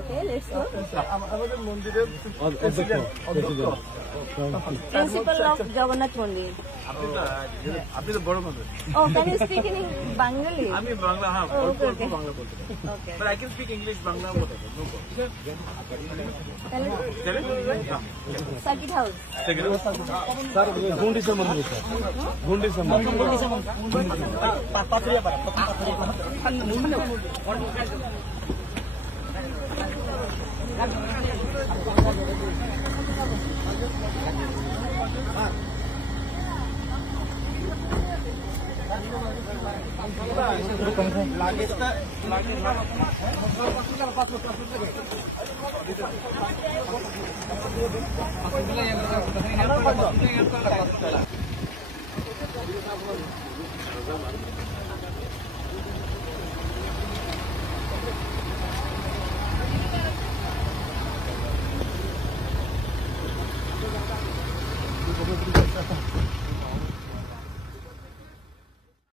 Okay, let's go. আমাদের মন্দিরের Principal of Jagannath Mandir. আপনি তো বড় মানুষ। Oh, can you speak in Bengali? আমি বাংলা হ্যাঁ অল্প অল্প বাংলা বলতে পারি। Okay. But I can speak English, Bangla, whatever. No problem. Circuit House. Sir, Gundi se mandir sir. Gundi se mandir. Pathriya para.